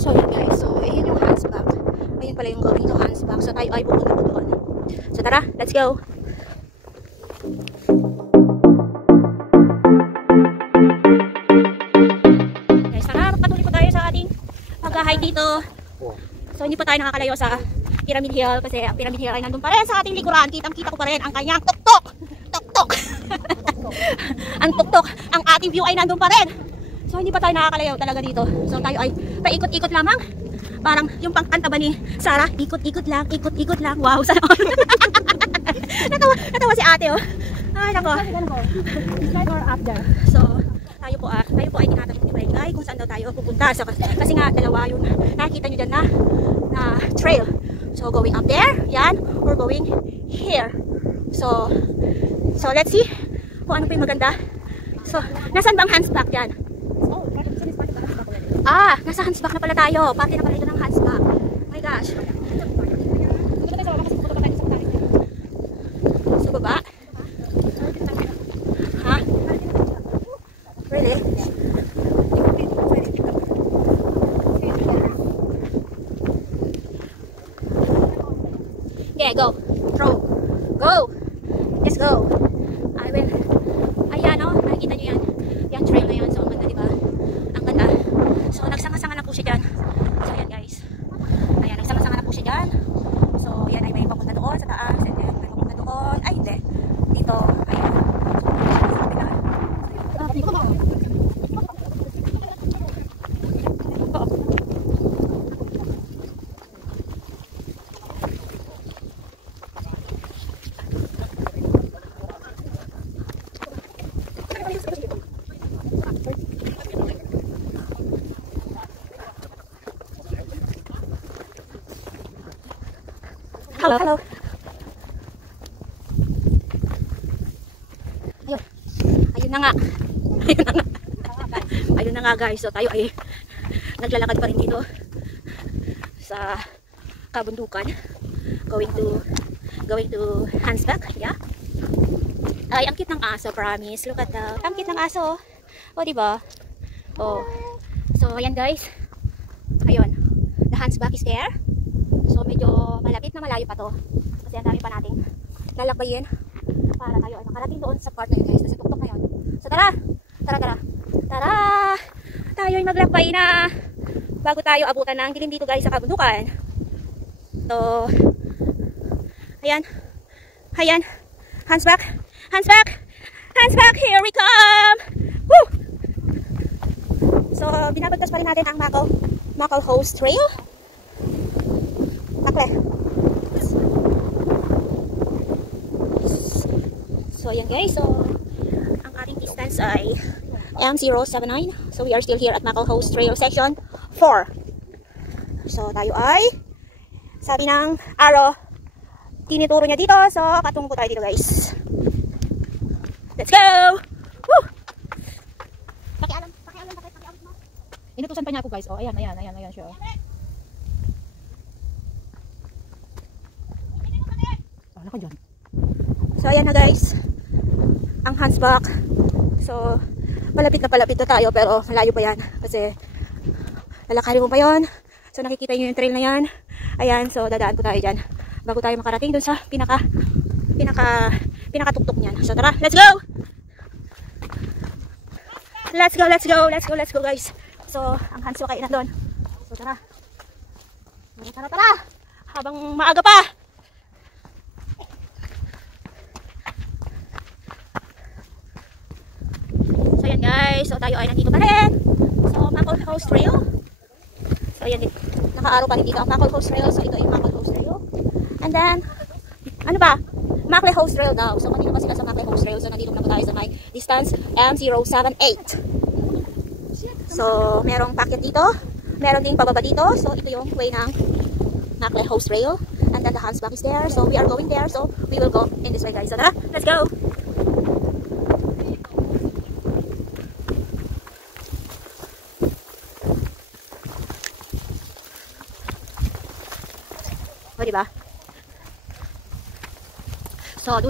So yun guys, so ayun yung Hansbach. Ayun pala yung going to Hansbach. So tayo ay pupunta ko doon. So tara, let's go! Guys, tara, patuloy po tayo sa ating pag-hike dito. So hindi pa tayo nakakalayo sa Pyramid Hill kasi ang Pyramid Hill ay nandun pa rin sa ating likuran. Kitang-kita ko pa rin ang kanyang tuktok! Tuktok! Ang tuktok, ang ating view ay nandun pa rin. So hindi pa tayo nakakalayo talaga dito. So tayo ay paikot-ikot lamang. Parang yung pangkanta ba ni Sarah, ikot-ikot lang, ikot-ikot lang. Wow, sana all. natawa si ate oh. Ay nako. So tayo po ay tinatanong ni Bengay kung saan daw tayo pupunta. So, kasi nga dalawa yung nakikita nyo dyan na trail. So going up there, yan, or going here. So let's see kung ano pa yung maganda. So nasaan bang Hansbach dyan? Nasa Hansbach na pala tayo. Parte na pala ito ng Hansbach. Oh my gosh. So baba? Ha? Really? Yeah, go. Throw. Go. Let's go. I will. Ayan o. Nakikita nyo yan. Yung trail na yan. So ang ganda diba? Ang ganda. So nagsanga-sanga na po siya dyan. So yan guys. Ayan, nagsanga-sanga na po siya dyan. So yan ay may papunta doon sa taas. And then may papunta doon. Ay hindi. Dito. Ayan. Hello, hello. Ayun. Ayun na nga. Ayun na nga. Ayun na nga guys. So tayo ay naglalakad pa rin dito sa kabundukan. Going to Hansbach. Yeah. Ay, ang cute ng aso, promise. Look at that. Ang cute ng aso. Oh, diba? Oh. So, ayan guys. Ayun. The Hansbach is there. So medyo malapit na malayo pa to. Kasi ang dami pa nating lalakbayin para tayo ay makarating doon sa part na yun guys. Kasi tuktok na yun. So tara! Tara! Tayo ay maglakbay na bago tayo abutan ng dilim dito guys sa kabundukan. So ayan. Hansbach! Here we come! Woo! So binabagtas pa rin natin ang Makelhouse Trail. So ayan guys, so ang ating distance ay M079. So we are still here at Makelhouse Trail section 4. So tayo ay sabi ng arrow tinituro niya dito. So katungo po tayo dito guys. Let's go! Woo! Pakialam mo. Inutusan pa niya ako guys. Oh, ayan siya. Wala ka dyan. So ayan na guys, ang Hansbach. So malapit na tayo pero malayo pa yan kasi lalakarin mo pa yon. So nakikita nyo yung trail na yan. Ayan, so dadaan po tayo dyan bago tayo makarating dun sa pinakatuktok nyan. So tara, let's go guys. So ang Hansbach ay nandun. So tara habang maaga pa. Guys, so tayo ay nandito pa rin. So Makelhouse Trail. So ayan din. Naka-araw pa rin dito ang Makelhouse Trail. So ito ay Makelhouse Trail. And then ano ba? Makelhouse Trail daw. So kanina pa sila sa Makelhouse Trail. So nandito na po tayo sa may distance M078. So merong packet dito. Meron ding pababa dito. So ito yung way ng Makelhouse Trail. And then the Hansbach is there. So we are going there. So we will go in this way guys. So tara, let's go! O, diba? So,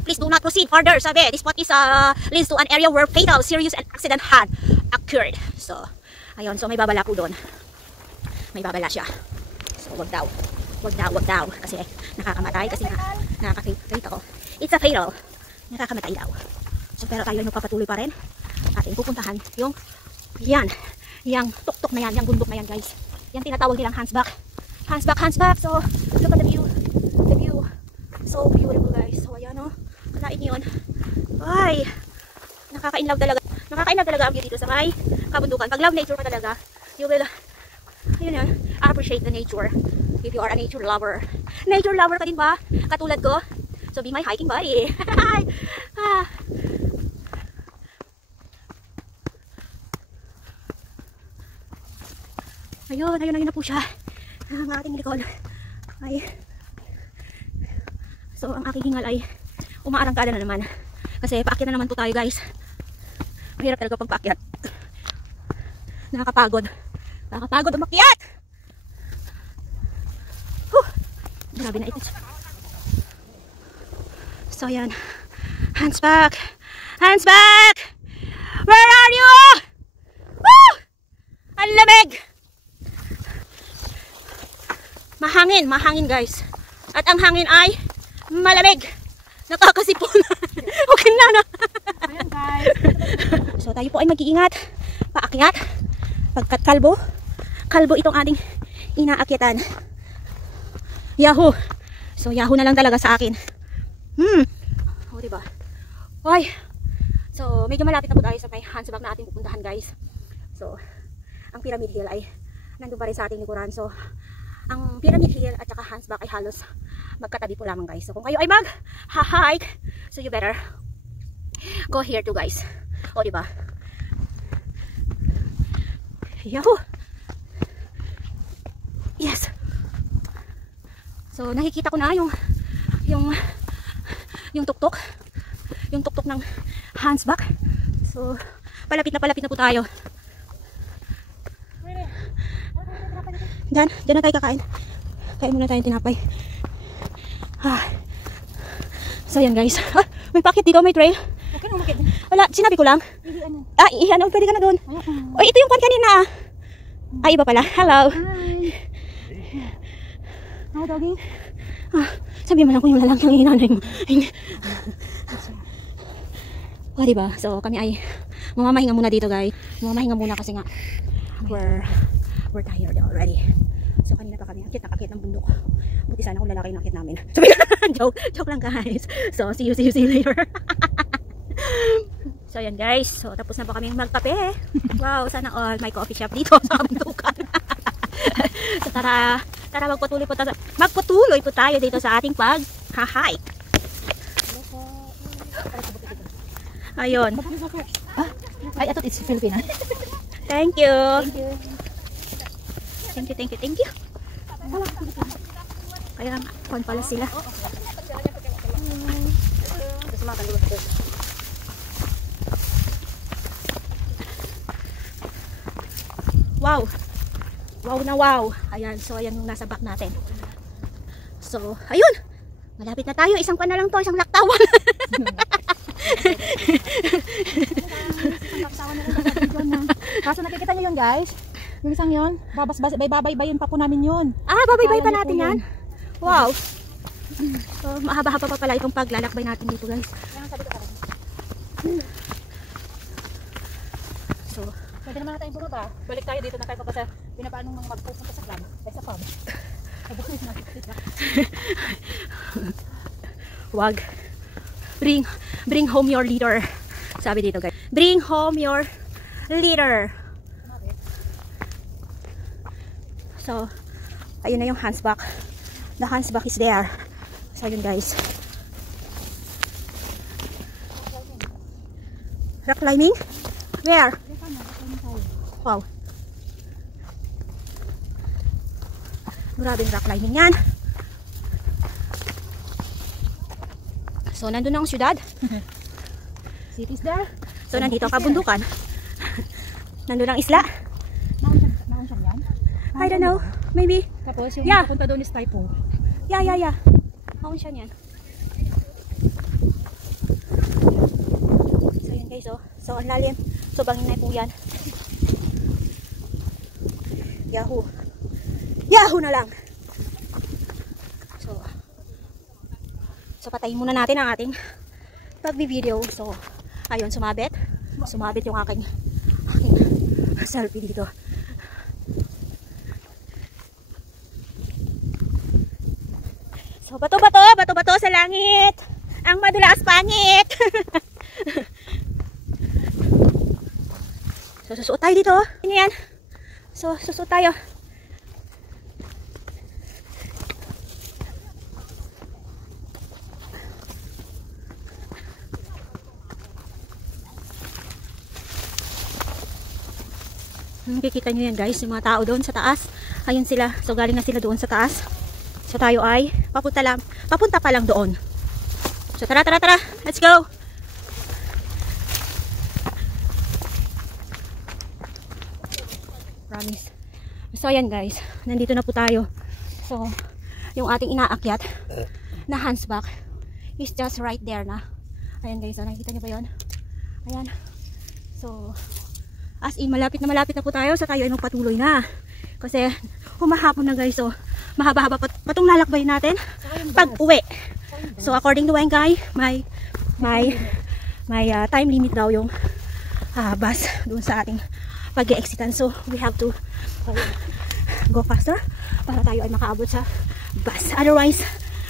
please do not proceed further. Sabi, this spot is leads to an area where fatal, serious accident had occurred. So, ayun. So, may babala po doon. may babala siya. So, wag daw. Wag daw. Kasi nakakamatay. Kasi nakakakita ko. It's a fatal. Nakakamatay daw. So, pero tayo ay magpapatuloy pa rin. Ating pupuntahan yung yang tuktok na yan, yung bundok na yan, guys. Yan tinatawag nilang Hansbach. Hansbach. So, look at the view. The view. So beautiful, guys. So, ayan, oh. Kalain yun. Ay, nakaka-inlove talaga. Nakaka-inlove talaga ang view dito sa may kabundukan. Pag love nature ka talaga, you will, ayun yan, appreciate the nature. If you are a nature lover. Nature lover ka din ba? Katulad ko. So, be my hiking buddy. Ayun na po siya. Ang ating likod ay, so ang aking hingal ay umaarangkada na naman. Kasi paakyat na naman po tayo, guys. Mahirap talaga pag paakyat. Nakakapagod umakyat. Grabe na ito. So yan, Hansbach. Where are you? Woo! Ang lamig. Mahangin, guys. At ang hangin ay malamig. Nakakasipon. Okay na. Ayan, guys. So tayo po ay mag-iingat. Paakyat. Pagkat kalbo itong ating inaakyatan. Yahoo. So yahoo na lang talaga sa akin. O, diba? Oy. So medyo malapit na po tayo sa may Hansbach na ating pupuntahan, guys. So ang Pyramid Hill ay nandun pa rin sa ating likuran. So ang Pyramid Hill at saka Hansbach ay halos magkatabi po lamang, guys. So kung kayo ay mag-hike, so you better go here too, guys. O, diba? Yahoo! Yes! So nakikita ko na yung tuktok. Yung tuktok ng Hansbach. So palapit na po tayo. Diyan na tayo kakain. Kain muna tayong tinapay. So yan, guys. May packet dito, may trail. Okay na, umakit. Wala, sinabi ko lang. Iyan, pwede ka na doon. Oy, ito yung kwan kanina. Ay, iba pala. Hello. Hi. Hi, doggy. Sabi mo lang kung yung lalaki ang inanay mo. O, diba? So kami ay mamamahinga muna dito, guys. Mamamahinga muna kasi nga we're tired already. So kanina pa kami akit ng bundok. Buti sana kung lalaki yung akit namin. Joke lang, guys. So see you later. So yan, guys. So tapos na po kami magkape. Wow, sana all may coffee shop dito sa bundukan. So tara magpatuloy po tayo dito sa ating pag-hike. Ayun. Ay, I thought it's Filipina. Thank you. Thank you. Kaya kon pala sila. Wow. Ayan, so ayan yung nasa back natin. So, ayun. Malapit na tayo. Isang pan na lang to, isang laktawan. Kaso nakikita nyo yun, guys. Yung isang yun, babaybayin pa po namin yun. Babaybay pa natin yan. Wow. So, mahaba-haba pa pala itong paglalakbay natin dito, guys. So, pwede naman natin bumaba. Balik tayo dito na tayo pa sa pinapaanong mga magpupunta sa club. Ay, sa pub. Wag. Bring home your leader. Sabi dito, guys. Bring home your leader. So, ayun na yung Hansbach. The Hansbach is there. So, yun, guys. Rock climbing? Where? Wow. Grabing rock climbing yan. So, nandun ang syudad. City's there. So, nandito ang kabundukan. Nandun ang isla. Mountain yan? I don't know. Maybe. Tapos yung Yeah. pupunta doon is Taipo. Yeah. Mountain yan. So, yun, guys, oh. So, ang lalim. So, bangin na po yan. Yahoo. Yahoo na lang. So patayin muna natin ang ating pagbi-video. So, ayun, sumabit yung aking selfie dito. So, bato-bato sa langit. Ang madulas pangit. So, susuot tayo dito. Yan. So, susuot tayo. Nakikita nyo yan guys, yung mga tao doon sa taas. Ayun sila. So galing na sila doon sa taas. So tayo ay papunta pa lang doon. So tara. Let's go. Promise. So ayan guys, nandito na po tayo. So yung ating inaakyat na hunchback is just right there na. Ayan guys, nakikita nyo ba yun? Ayan. So as in, malapit na po tayo. So tayo ay magpatuloy na. Kasi humahapon na guys. So mahaba-haba patong lalakbay natin pag uwi. So according to Wengay, may time limit daw yung bus doon sa ating pag-e-exitan. So we have to go faster para tayo ay makaabot sa bus. Otherwise,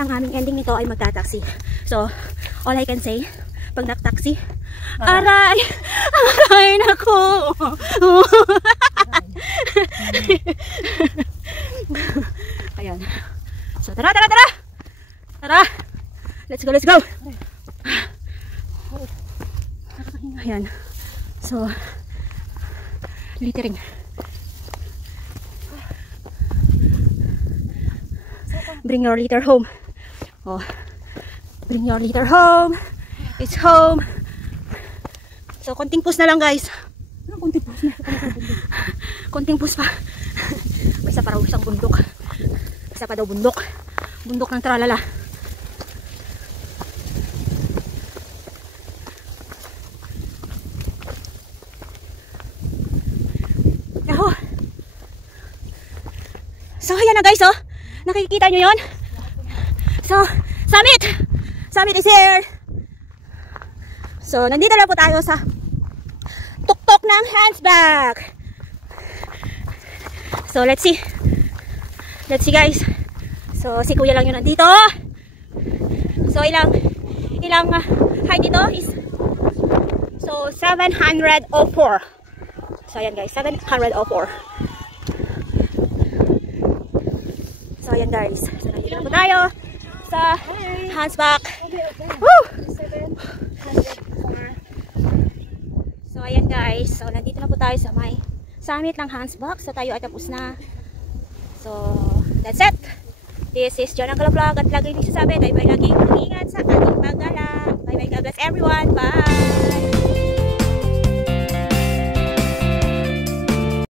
ang aming ending nito ay magta-taxi. So all I can say, pag nag-taxi, aray nako. Ayan. So tara. Let's go. Ayan. So littering. Bring your litter home. Oh. Bring your litter home. It's home. So, konting push na lang guys. Konting push na. Konting push pa. May isa pa raw isang bundok. Isa pa daw bundok. Bundok ng tralala. Yaho. So, ayan na guys, oh. Nakikita nyo yun? So, Summit is here. So, nandito na po tayo sa tuktok ng hunchback. So, let's see guys. So, si kuya lang yun nandito. So, ilang height dito is so 704. So, ayan guys, 704. So, ayan guys. So, nandito na po tayo sa hunchback. Woo! So, ayan guys. So, nandito na po tayo sa may summit ng hunchback. So, tayo ay tapos na. So, that's it. This is Jonah Vlog at lagi nagsasabi tayo ay laging mag-ingat sa